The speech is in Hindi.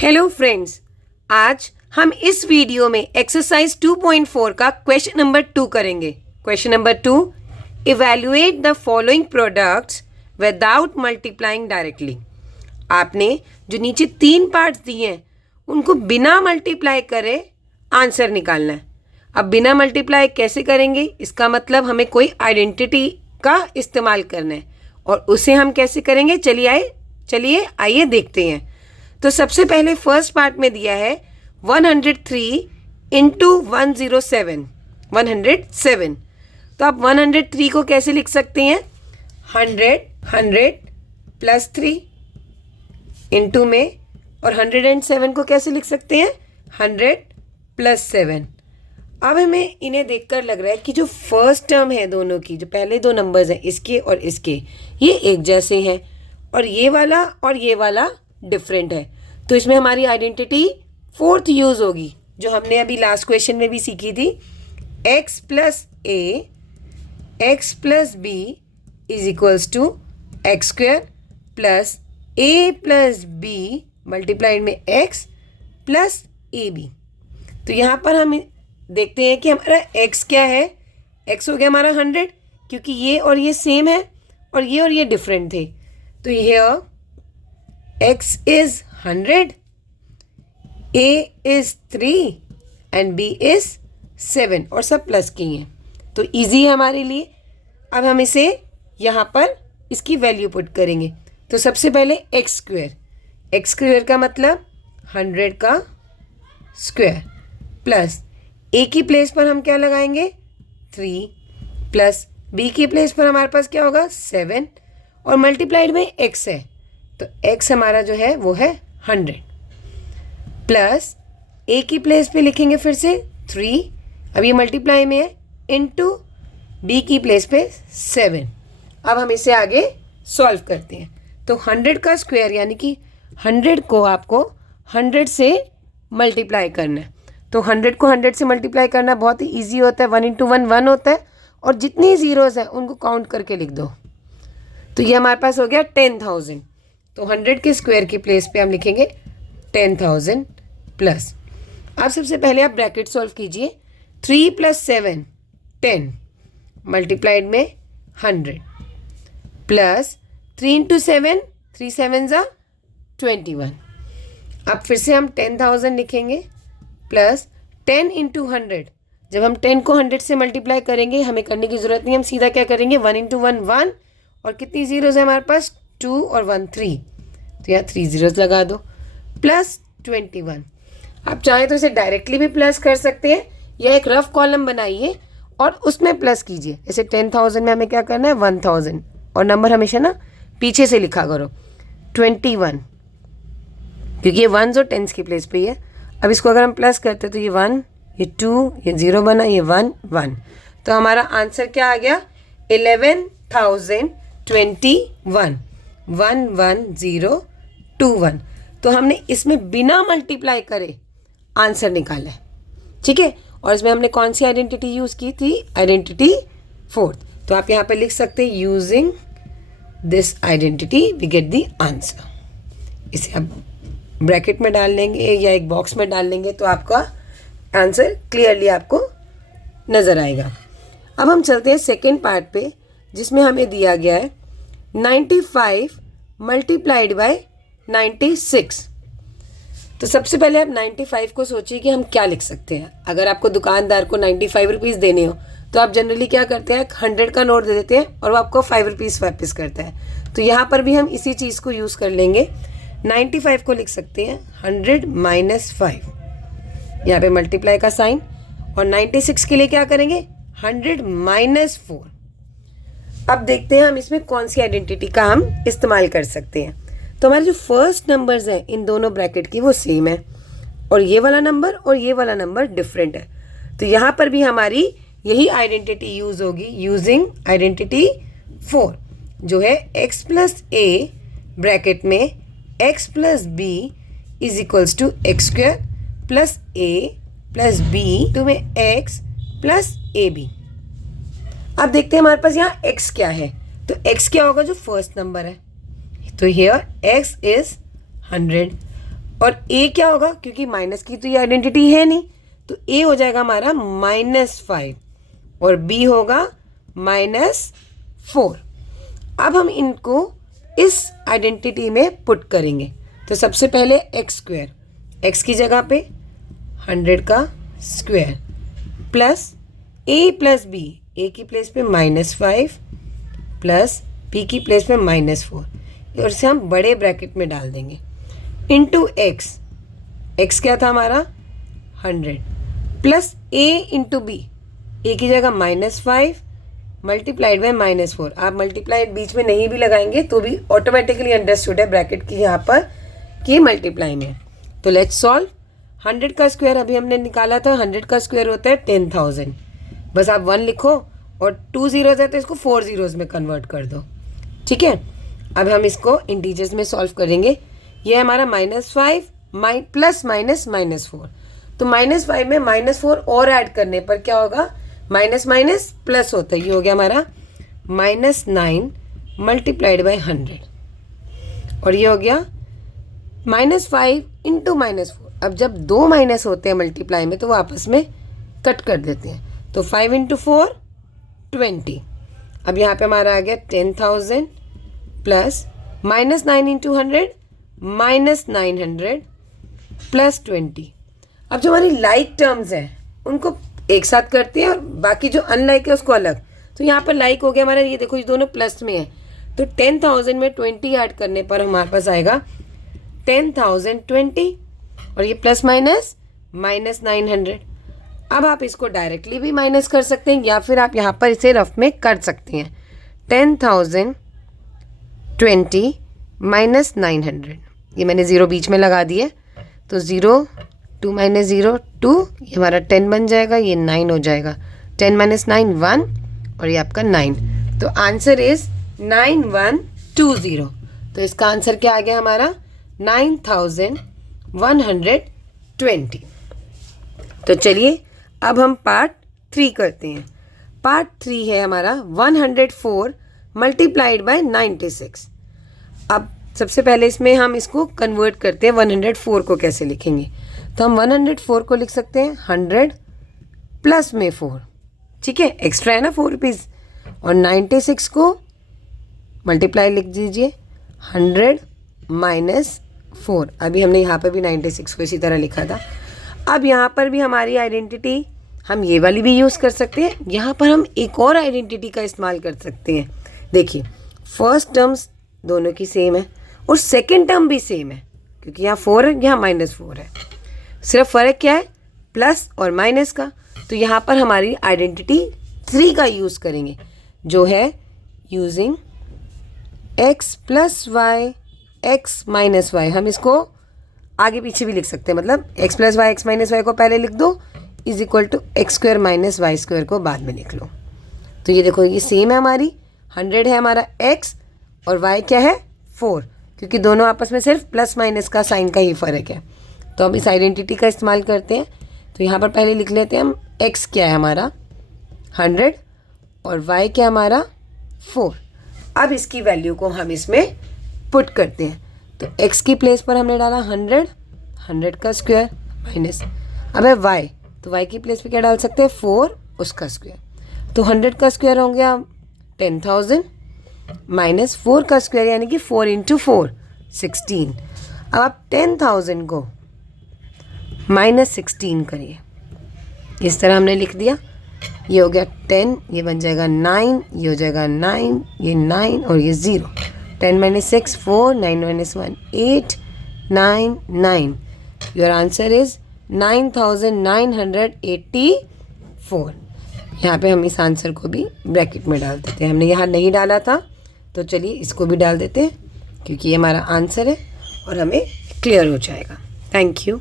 हेलो फ्रेंड्स, आज हम इस वीडियो में एक्सरसाइज 2.4 का क्वेश्चन नंबर 2 करेंगे। Question number 2, evaluate the following products without multiplying directly. आपने जो नीचे 3 पार्ट्स दिए हैं उनको बिना मल्टीप्लाई करे आंसर निकालना है। अब बिना मल्टीप्लाई कैसे करेंगे, इसका मतलब हमें कोई आइडेंटिटी का इस्तेमाल करना है और उसे हम कैसे करेंगे, चलिए आइए देखते हैं। तो सबसे पहले फर्स्ट पार्ट में दिया है 103 इंटू 107, 107। तो आप 103 को कैसे लिख सकते हैं, 100 प्लस 3 इंटू में, और 107 को कैसे लिख सकते हैं, 100 प्लस 7। अब हमें इन्हें देखकर लग रहा है कि जो फर्स्ट टर्म है दोनों की, जो पहले दो नंबर्स हैं इसके और इसके, ये एक जैसे हैं और ये वाला डिफरेंट है। तो इसमें हमारी आइडेंटिटी फोर्थ यूज़ होगी जो हमने अभी लास्ट क्वेश्चन में भी सीखी थी। x plus A X plus B is equals to X square plus A plus B multiplied में x प्लस ए बी। तो यहाँ पर हम देखते हैं कि हमारा x क्या है, x हो गया हमारा 100, क्योंकि ये और ये सेम है और ये डिफरेंट थे। तो here x is 100, a is 3 and b is 7 और सब प्लस की हैं, तो इजी है हमारे लिए। अब हम इसे यहाँ पर इसकी वैल्यू पुट करेंगे। तो सबसे पहले एक्स स्क्वेयर का मतलब 100 का स्क्वायर प्लस a की प्लेस पर हम क्या लगाएंगे, 3 प्लस b की प्लेस पर हमारे पास क्या होगा, 7 और मल्टीप्लाइड में x है, तो x हमारा जो है वो है 100 प्लस a की प्लेस पे लिखेंगे फिर से 3, अब ये मल्टीप्लाई में है, इनटू b की प्लेस पे 7। अब हम इसे आगे सॉल्व करते हैं। तो 100 का स्क्वायर यानी कि 100 को आपको 100 से मल्टीप्लाई करना है। तो 100 को 100 से मल्टीप्लाई करना बहुत ही ईजी होता है। 1 इंटू 1 1 होता है और जितनी ज़ीरोज़ हैं उनको काउंट करके लिख दो। तो ये हमारे पास हो गया 10,000। तो 100 के स्क्वायर की प्लेस पे हम लिखेंगे 10,000 प्लस। अब सबसे पहले आप ब्रैकेट सॉल्व कीजिए। 3 प्लस 7 10 मल्टीप्लाइड में 100 प्लस 3 इंटू 7 3 7 ज़ा 21। अब फिर से हम 10,000 लिखेंगे प्लस 10 इंटू 100। जब हम 10 को 100 से मल्टीप्लाई करेंगे हमें करने की ज़रूरत नहीं, हम सीधा क्या करेंगे, 1 इंटू 1 1 और कितनी ज़ीरोज़ है हमारे पास, 2 और 1 3, तो यहाँ 3 ज़ीरोज़ लगा दो प्लस 21। आप चाहें तो इसे डायरेक्टली भी प्लस कर सकते हैं या एक रफ कॉलम बनाइए और उसमें प्लस कीजिए। जैसे 10,000 में हमें क्या करना है, 1000 और नंबर हमेशा ना पीछे से लिखा करो 21, क्योंकि ये वंस और टेंस की प्लेस पे ही है। अब इसको अगर हम प्लस करते तो ये 1 ये 2 ये 0 बना, ये 1 1, तो हमारा आंसर क्या आ गया, 11,021 11021। तो हमने इसमें बिना मल्टीप्लाई करे आंसर निकाला है, ठीक है। और इसमें हमने कौन सी आइडेंटिटी यूज़ की थी, आइडेंटिटी फोर्थ। तो आप यहाँ पे लिख सकते हैं using this identity we get the answer. इसे आप ब्रैकेट में डाल लेंगे या एक बॉक्स में डाल लेंगे तो आपका आंसर क्लियरली आपको नज़र आएगा। अब हम चलते हैं सेकेंड पार्ट पे, जिसमें हमें दिया गया है 95 मल्टीप्लाइड बाय 96। तो सबसे पहले आप 95 को सोचिए कि हम क्या लिख सकते हैं। अगर आपको दुकानदार को 95 रुपीज़ देने हो तो आप जनरली क्या करते हैं, 100 का नोट दे देते हैं और वो आपको 5 रुपीज़ वापस करता है। तो यहाँ पर भी हम इसी चीज़ को यूज़ कर लेंगे। 95 को लिख सकते हैं 100 माइनस 5, यहाँ पे मल्टीप्लाई का साइन, और 96 के लिए क्या करेंगे, 100 माइनस 4। अब देखते हैं हम इसमें कौन सी आइडेंटिटी का हम इस्तेमाल कर सकते हैं। तो हमारे जो फर्स्ट नंबर्स हैं इन दोनों ब्रैकेट की वो सेम है और ये वाला नंबर और ये वाला नंबर डिफरेंट है। तो यहाँ पर भी हमारी यही आइडेंटिटी यूज़ होगी, यूजिंग आइडेंटिटी 4, जो है x प्लस ए ब्रैकेट में x plus B is equals to X square plus A plus B two में x प्लस ए बी। अब देखते हैं हमारे पास यहाँ x क्या है। तो x क्या होगा, जो फर्स्ट नंबर है। तो हियर x इज 100 और ए क्या होगा, क्योंकि माइनस की तो ये आइडेंटिटी है नहीं, तो ए हो जाएगा हमारा -5 और बी होगा -4। अब हम इनको इस आइडेंटिटी में पुट करेंगे। तो सबसे पहले x², x की जगह पे 100 का square plus a plus b, a की प्लेस पे -5 प्लस b की प्लेस पे -4, और इसे हम बड़े ब्रैकेट में डाल देंगे, इंटू x। x क्या था हमारा 100 plus a into b, a की जगह -5 मल्टीप्लाइड बाय -4। आप मल्टीप्लाइड बीच में नहीं भी लगाएंगे तो भी ऑटोमेटिकली अंडरस्टूड है ब्रैकेट की यहाँ पर कि मल्टीप्लाई में। तो लेट्स सॉल्व। 100 का स्क्वायर अभी हमने निकाला था, 100 का स्क्वायर होता है 10,000। बस आप 1 लिखो और 2 zeros है तो इसको 4 zeros में कन्वर्ट कर दो, ठीक है। अब हम इसको इंटीजर्स में सॉल्व करेंगे। ये हमारा -5 प्लस -4, तो -5 में -4 और ऐड करने पर क्या होगा, माइनस माइनस प्लस होता है, ये हो गया हमारा -9 मल्टीप्लाइड बाय 100, और ये हो गया -5 इंटू -4। अब जब दो माइनस होते हैं मल्टीप्लाई में तो वो आपस में कट कर देते हैं, तो 5 इंटू 4 20। अब यहाँ पे हमारा आ गया 10,000 प्लस -9 इंटू 100 -900 प्लस 20। अब जो हमारी लाइक टर्म्स हैं उनको एक साथ करते हैं और बाकी जो अनलाइक है उसको अलग। तो यहाँ पर लाइक हो गया हमारा, ये देखो ये दोनों प्लस में है, तो 10,000 में 20 ऐड करने पर हमारे पास आएगा 10,020, और ये प्लस माइनस -900। अब आप इसको डायरेक्टली भी माइनस कर सकते हैं या फिर आप यहाँ पर इसे रफ में कर सकते हैं। 10,020 -900, ये मैंने ज़ीरो बीच में लगा दिए, तो 0 2 - 0 2, ये हमारा 10 बन जाएगा, ये 9 हो जाएगा, 10 - 9 1, और ये आपका 9। तो आंसर इज 9120। तो इसका आंसर क्या आ गया हमारा 9120। तो चलिए अब हम पार्ट 3 करते हैं। पार्ट 3 है हमारा 104 मल्टीप्लाइड बाय 96। अब सबसे पहले इसमें हम इसको कन्वर्ट करते हैं, 104 को कैसे लिखेंगे। तो हम 104 को लिख सकते हैं 100 प्लस में 4, ठीक है, एक्स्ट्रा है ना 4 रुपीज़, और 96 को मल्टीप्लाई लिख दीजिए 100 माइनस 4। अभी हमने यहाँ पर भी 96 को इसी तरह लिखा था। अब यहाँ पर भी हमारी आइडेंटिटी हम ये वाली भी यूज़ कर सकते हैं, यहाँ पर हम एक और आइडेंटिटी का इस्तेमाल कर सकते हैं। देखिए फर्स्ट टर्म्स दोनों की सेम है और सेकेंड टर्म भी सेम है, क्योंकि यहाँ 4 है यहाँ -4 है, सिर्फ फ़र्क क्या है प्लस और माइनस का। तो यहाँ पर हमारी आइडेंटिटी 3 का यूज़ करेंगे, जो है using x plus Y X minus Y. हम इसको आगे पीछे भी लिख सकते हैं, मतलब x plus Y X minus Y को पहले लिख दो is equal to x² minus y² को बाद में लिख लो। तो ये देखो ये सेम है, हमारी 100 है हमारा x और y क्या है 4, क्योंकि दोनों आपस में सिर्फ प्लस माइनस का साइन का ही फ़र्क है। तो अब इस आइडेंटिटी का इस्तेमाल करते हैं। तो यहाँ पर पहले लिख लेते हैं हम x क्या है हमारा 100 और y क्या हमारा 4। अब इसकी वैल्यू को हम इसमें पुट करते हैं। तो x की प्लेस पर हमने डाला 100 का स्क्वायर माइनस, अब है y, तो y की प्लेस पे क्या डाल सकते हैं 4 उसका स्क्वायर। तो 100 का स्क्वायर हो गया 10,000 माइनस 4 का स्क्वायर यानी कि 4 इंटू 4 16। अब आप 10,000 को -16 करिए, इस तरह हमने लिख दिया। ये हो गया 10, ये बन जाएगा 9, ये हो जाएगा 9, ये 9 और ये 0। 10 - 6 4, 9 - 1 8 9 9। Your answer is 9,984। यहाँ पे हम इस आंसर को भी ब्रैकेट में डाल देते हैं, हमने यहाँ नहीं डाला था तो चलिए इसको भी डाल देते हैं, क्योंकि ये हमारा आंसर है और हमें क्लियर हो जाएगा। Thank you.